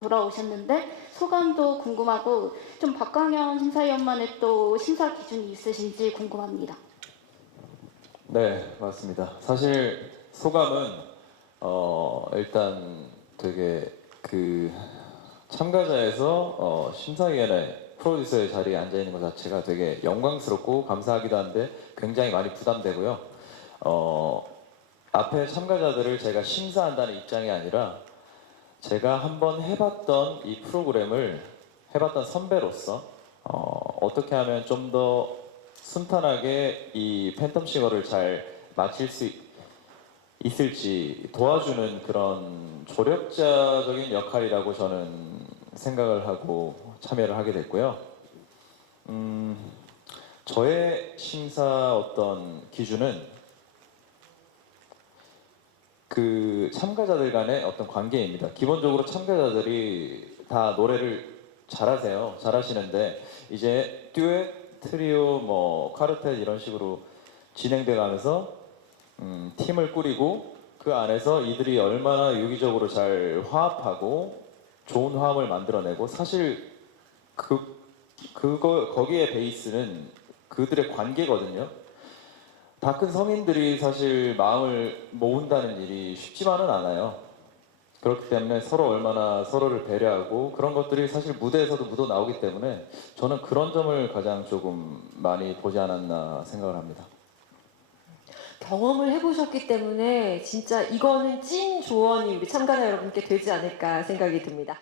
돌아오셨는데 소감도 궁금하고 좀 박광현 심사위원만의 또 심사 기준이 있으신지 궁금합니다. 네, 맞습니다. 사실 소감은 어, 일단 되게 그 참가자에서 어, 심사위원회 프로듀서의 자리에 앉아 있는 것 자체가 되게 영광스럽고 감사하기도 한데 굉장히 많이 부담되고요. 어, 앞에 참가자들을 제가 심사한다는 입장이 아니라 제가 한번 해봤던 이 프로그램을 해봤던 선배로서 어, 어떻게 하면 좀 더 순탄하게 이 팬텀 싱어를 잘 마칠 수 있- 있을지 도와주는 그런 조력자적인 역할이라고 저는 생각을 하고 참여를 하게 됐고요. 음, 저의 심사 어떤 기준은 그 참가자들 간의 어떤 관계입니다. 기본적으로 참가자들이 다 노래를 잘하세요. 잘하시는데 이제 듀엣, 트리오, 뭐 카르텔 이런 식으로 진행돼 가면서 음, 팀을 꾸리고 그 안에서 이들이 얼마나 유기적으로 잘 화합하고 좋은 화음을 만들어내고 사실 그 그거 거기에 베이스는 그들의 관계거든요. 다 큰 성인들이 사실 마음을 모은다는 일이 쉽지만은 않아요. 그렇기 때문에 서로 얼마나 서로를 배려하고 그런 것들이 사실 무대에서도 묻어 나오기 때문에 저는 그런 점을 가장 조금 많이 보지 않았나 생각을 합니다. 경험을 해보셨기 때문에 진짜 이거는 찐 조언이 우리 참가자 여러분께 되지 않을까 생각이 듭니다.